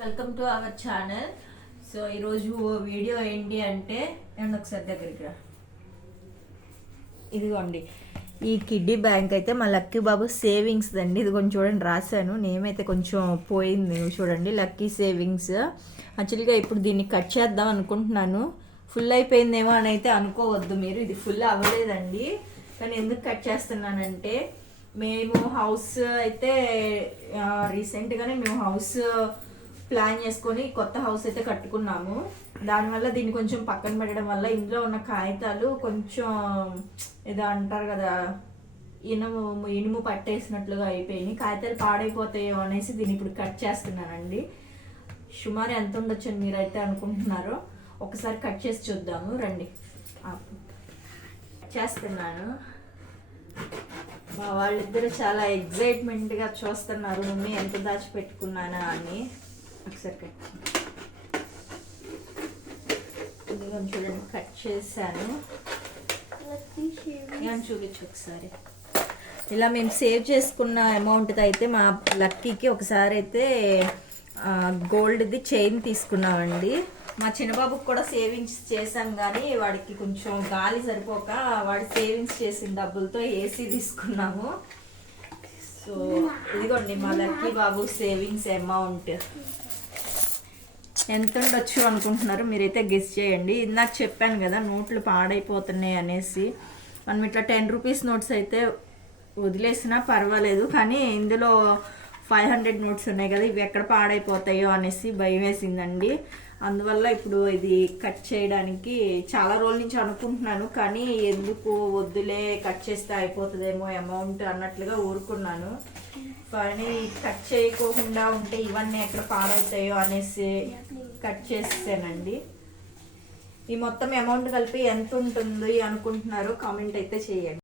Welcome to our channel. So ఈరోజు video ఏంటి అంటే ఒకసారి దగ్గరికి రా. ఇదిగోండి, ఈ కిడ్డీ బ్యాంక్ అయితే మా లక్కీ బాబు సేవింగ్స్ అండి. ఇది కొంచెం చూడండి, రాశాను నేమైతే కొంచెం పోయింది. చూడండి, లక్కీ సేవింగ్స్. యాక్చువల్గా ఇప్పుడు దీన్ని కట్ చేద్దాం అనుకుంటున్నాను. ఫుల్ అయిపోయిందేమో అని అయితే అనుకోవద్దు మీరు, ఇది ఫుల్ అవ్వలేదండి. కానీ ఎందుకు కట్ చేస్తున్నానంటే, మేము హౌస్ అయితే రీసెంట్గానే మేము హౌస్ ప్లాన్ చేసుకొని కొత్త హౌస్ అయితే కట్టుకున్నాము. దానివల్ల దీన్ని కొంచెం పక్కన పెట్టడం వల్ల ఇందులో ఉన్న కాగితాలు కొంచెం ఏదో అంటారు కదా, ఇనుము పట్టేసినట్లుగా అయిపోయినాయి. కాగితాలు పాడైపోతాయో అనేసి దీన్ని ఇప్పుడు కట్ చేస్తున్నానండి. సుమారు ఎంత ఉండొచ్చు అని మీరైతే అనుకుంటున్నారో ఒకసారి కట్ చేసి చూద్దాము రండి. చేస్తున్నాను. మా వాళ్ళిద్దరు చాలా ఎగ్జైట్మెంట్గా చూస్తున్నారు, మమ్మీ ఎంత దాచిపెట్టుకున్నానా అని. ఒకసారి కట్ ఇదిగో చూడండి, కట్ చేశాను. చూపించు ఒకసారి. ఇలా మేము సేవ్ చేసుకున్న అమౌంట్ అయితే మా లక్కీకి ఒకసారి అయితే గోల్డ్ది చైన్ తీసుకున్నామండి. మా చిన్నబాబుకి కూడా సేవింగ్స్ చేశాం, కానీ వాడికి కొంచెం గాలి సరిపోక వాడి సేవింగ్స్ చేసిన డబ్బులతో ఏసీ తీసుకున్నాము. సో ఇదిగోండి మా లక్కీ బాబు సేవింగ్స్ అమౌంట్ ఎంత ఉండొచ్చు అనుకుంటున్నారు మీరైతే గెస్ చేయండి. ఇందాక చెప్పాను కదా నోట్లు పాడైపోతున్నాయి అనేసి. మనం ఇట్లా 10 రూపీస్ నోట్స్ అయితే వదిలేసినా పర్వాలేదు, కానీ ఇందులో 500 నోట్స్ ఉన్నాయి కదా, ఇవి ఎక్కడ పాడైపోతాయో అనేసి భయం వేసిందండి. అందువల్ల ఇప్పుడు ఇది కట్ చేయడానికి చాలా రోజుల నుంచి అనుకుంటున్నాను, కానీ ఎందుకు వద్దులే కట్ చేస్తే అయిపోతుందేమో అమౌంట్ అన్నట్లుగా ఊరుకున్నాను. కానీ కట్ చేయకోకుండా ఉంటే ఇవన్నీ ఎక్కడ పాడవుతాయో అనేసి కట్ చేసానండి. ఈ మొత్తం అమౌంట్ కలిపి ఎంత ఉంటుంది అనుకుంటున్నారో కామెంట్ అయితే చేయండి.